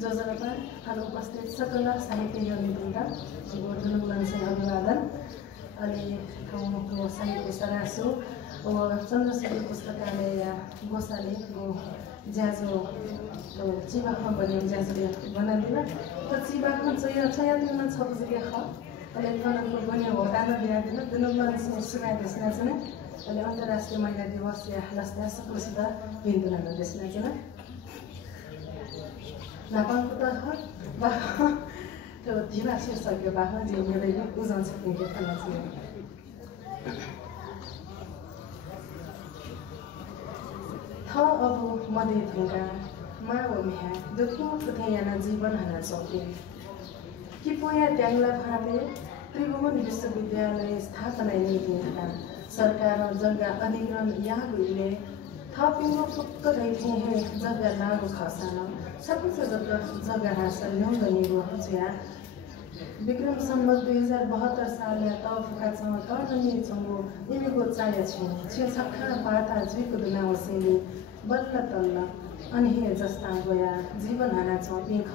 जोजनपा हाल उपस्थित सकल साहित्य योनिवृन्द गोर्धनुलनसे अभिवादन अनि ठाउँको साहित्य सरासु चन्द्रशेखर पुस्तकालय गोसाले ज्याजो चिबाखमा बन्यो ज्याजोले बनादिन त चिबाखमा चाहिँ छयादिनमा छ बजेको ख अनि कनको बन्यो हो दाना बिरादिन दुनुलनसे सुनाइ देशना छन् अनि अन्तर्राष्ट्रिय महिला दिवस या लस्ता सकुसित बिन्दुना देशना छन् नापाको त बाह त्यो धिमा शीर्षक बाह जे मेरो उजान सकिन्छ खाना चाहिँ थ अब मदे थुङ्गा मा व मेहा दुखी पुथेयाना जीवन हना सके कि पोया ट्याङ्ला फाटे त्रिभुवन विश्वविद्यालय स्थापना नीतिका सरकार जग्गा अधिग्रहण यहाँ गइले थपिङो फुक्क रहिथे हे जग्गा लागु खसान सकुच जग्गा हासल ल्याउँदनीको हुचिया विक्रम सम्वत 2072 साल तफका छ तर्नी चंगो इमेको चाय छ छक्खा पाता जुइको दुनावसेली बल्ल तल्ल अनि हे जस्ता गया जीवन हाना छ पिख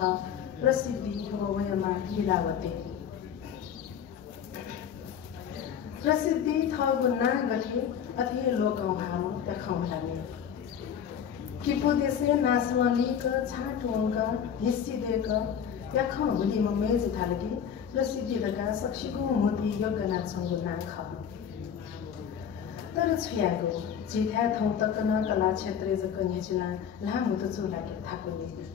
प्रसिद्धि हो वयमा लीलावती प्रसिद्धि थगो ना गथे अथे लोकौं हामो देखाउँ हामी किपो देशे नासवालीक छाटोंक हिस्सिदेक याखौँ हुलीमा मेज थालकी प्रसिद्धि दका सक्षीको मोती योगना छंगो नाख तर छुयागो जिथ्या थौं तकन कला क्षेत्र जकन हेचिला लामो त चुलाके थाकुनी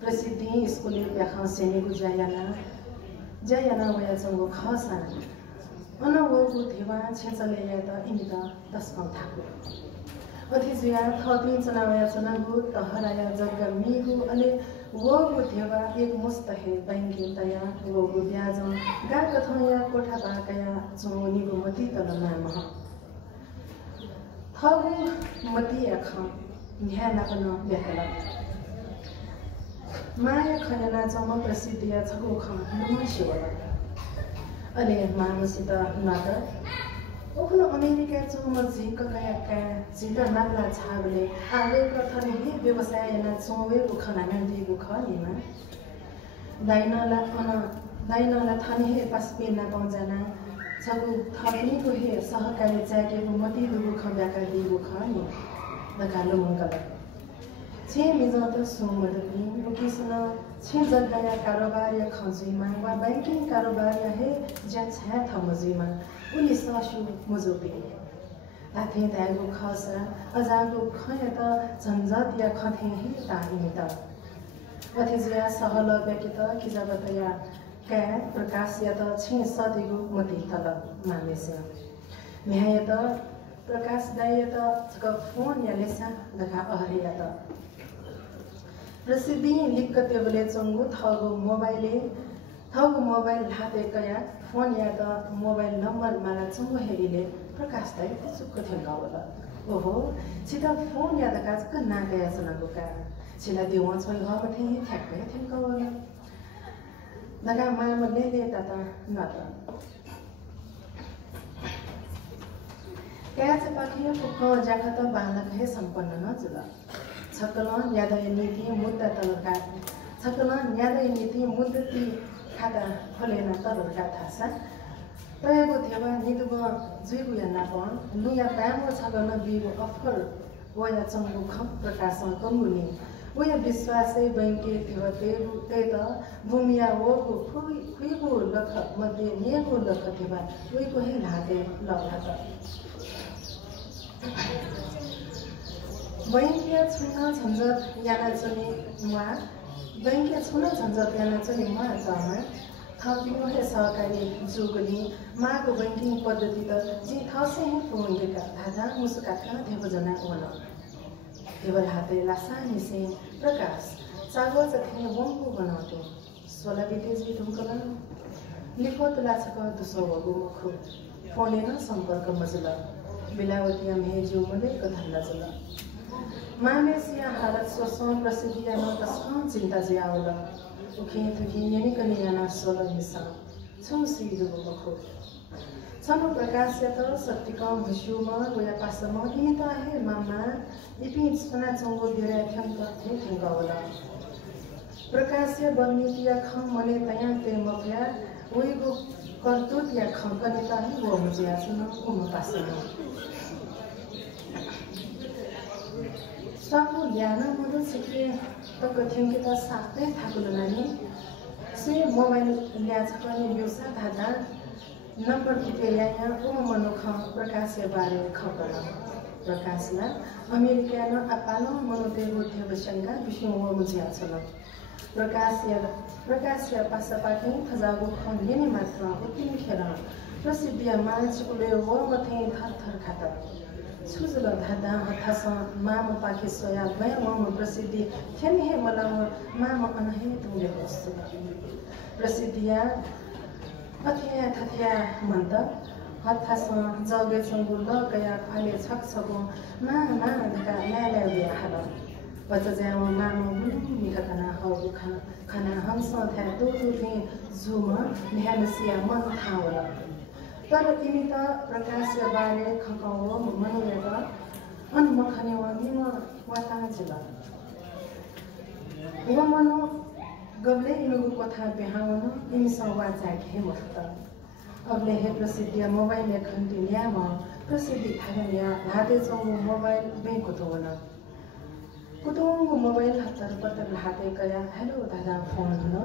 प्रसिद्धि स्कुले याखौँ सेनेगु जयाना वया चंगो खसा अनवको धेवा छेचले या त इमित दसौं थाकु अथिजुया थपी चनावया चनागु तहराया जग्गा मिगु अनि वगु धेवा एक मुस्त हे बैंके तया वगु ब्याज गा कथया कोठा बाकया चोनीगु मती तल नाम थगु मती अख ध्यान अपन व्यकल माया खयना चम प्रसिद्धिया छगु ख नुम शिवला अनि मानसित नाता ओखनो अमेरिका चुम झिक कयाका झिक नाला छाबले आवे कथन हे व्यवसाय ना चोवे बुखना नदी बुख निमा दाइनला थाने हे पासपे ना पहुंचाना छगु थपनी को हे सहकारी जाके मती बुख ब्याका दी बुख नि दकालो मंगल छे मिजत सोमदपी मुकिसन छे जग्गा कारोबार या खजुइमा वा बैंकिङ कारोबार या हे ज्या छ्या थमजुइमा उनी ससु मुजुपी आथे दागु खसा अजागु खय त झन्झट या खथे हे ताहिनी त अथिजिया सहल व्यकित किजाबतया का प्रकाश या त छे सदिगु मति तल मानेसे म्याय त प्रकाश दाय त छक फोन या लेसा दखा अहरे या त प्रसिद्धि लिक्कते बले चंगु थगु मोबाइल हाते कया फोन या त मोबाइल नम्बर माला चंगु हेरिले प्रकाश दाइ चुक्क थेंगा होला ओहो छिटा फोन या त काज क ना गया सनागु का छिला दिवा छोइ ह थे ठ्याक्कै थेंगा होला दगा माम ले ता न त क्या पाखियो को जाखत बालक हे संपन्न न जुला छकलन यादय नीति मुद्दा तलका छकलन यादय नीति मुद्दती खाता खोलेन तलका थासा तयगो थेवा निदुगो जुइगु या नापन लुया पामो छगन बिगु अफर वया चंगु खप प्रकाशन कंगुनी वया विश्वासै बैंके थेवा तेत भूमिया वगु खुइगु लख मध्ये नियगु लख थेवा उइको हे लागे लखा बैंकिया छुना झन्झट याना चुनी वा बैंकिया छुना झन्झट याना चुनी मा तमा थपिङो हे सहकारी जुगनी माको बैंकिङ पद्धति त जी थसे हे फोनका धाधा मुसुका का देव जना वन केवल हाते लासानी से प्रकाश चागो चथे वंगु बनाते सोला बिते जी तुमकला लिखोत लाछक दुसो वगु मुखु फोनेन सम्पर्क मजुला बिलावती मे जो मले कथल्ला जुला मामेसिया हालत सोसों प्रसिद्धिया न तस्कान चिंता जियावला उखे तुखी येनी कनियाना सोला मिसा छौ सीदु बखो छनो प्रकाश या त सत्यकम हुशुमा वया पासम हिता हे मामा इपि छना चंगो दिरे थंग थे थंगवला प्रकाश्य बन्नीतिया खं मने तया ते मफया ओइगो करतुत या खं कनिता ही वो मुझे आसन उम पासन स्वाफु ल्याना मदो सिके तक थिंके त साथै थाकुल नानी से मोबाइल ल्याछ पनि ब्युसा धादा नम्बर किपेया या उम मनो खं प्रकाश्य बारे खबर प्रकाशला अमेरिकानो अपानो मनोतेगो थेबशंगा विष्णु वो मुझे आसन प्रकाश्य पासापाटी खजागो खं येने मात्र उतिम खेर प्रसिद्धिया मान्छ उले वो मथे थर खाता सुजल धादा हथास माम पाके सोया भय वम प्रसिद्धि खेन हे मलाम माम अनहे तुले वस्तु प्रसिद्धिया अथ्या थथ्या मन्त हथास जगे संगु ल गया फाले छक छगो मा धका ल्याल्या बिया हाल बचज्याम माम मिखतना हौ खाना हंस थ्या दुदुने जुम न्यालसिया मन थावल तर तिमी त प्रकाश्य बारे खकाउ मनुयग अनमखने वनिम वाता जिल व मनो गबले इनुगु कथा बेहावन इमिसा वाचा घे मखत अबले हे प्रसिद्धिया मोबाइल खन्ति न्याम प्रसिद्धि थागनिया हाते चंगु मोबाइल बेको तोन कुतुंगु मोबाइल हतर पतर हाते कया हेलो दादा फोन न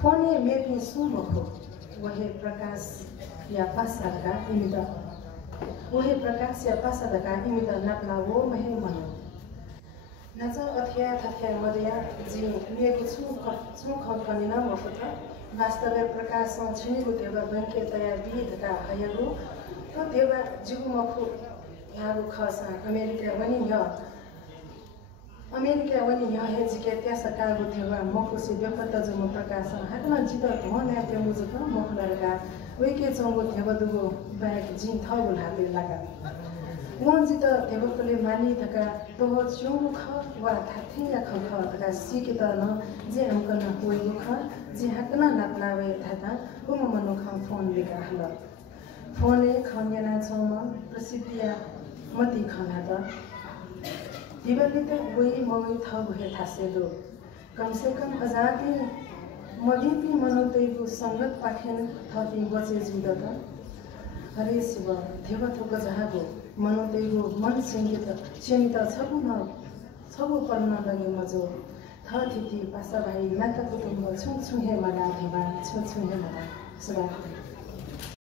फोने मेपि सुमखो वहे प्रकाश या पासादका इमिता वहे प्रकाश या पासादका इमिता नापला वो महे मनो नच अथ्या थथ्या मदया जी लिएको छु खनिन मफुता वास्तव प्रकाश छिनेको देवा बंके तया विधका हयगु तो देवा जिगु मफु यागु खसा अमेरिका वनी य हे जिके त्यासा कागु देवा मफुसी व्यपत जुम प्रकाश हातमा जित धोना ते मुजुक मखलरका वेके चंगु देवा दुगु बैग जिन थगु हाते लगा वंजित देवकले मानी थका तो चुंगु ख वा थाथे या ख थका सिके त न जे अंकल न कोइ ख जे हातना नापलावे थाता उम मनो ख फोन लेका हल फोने खन्याना छम प्रसिद्धिया मति खना त दिवलित कोइ मगै थ भए थासे दो कम से कम आजादी मदिपि मनोतेगु संगत पाखेन थति बचे जुद त हरे शिव देवथोक जहागो मनोतेगु मन सिंगित छगु पर्न लगे मजो थिति पासा भाइ माता कुटुम्ब छु हे मना धेवा छु हे मना सदा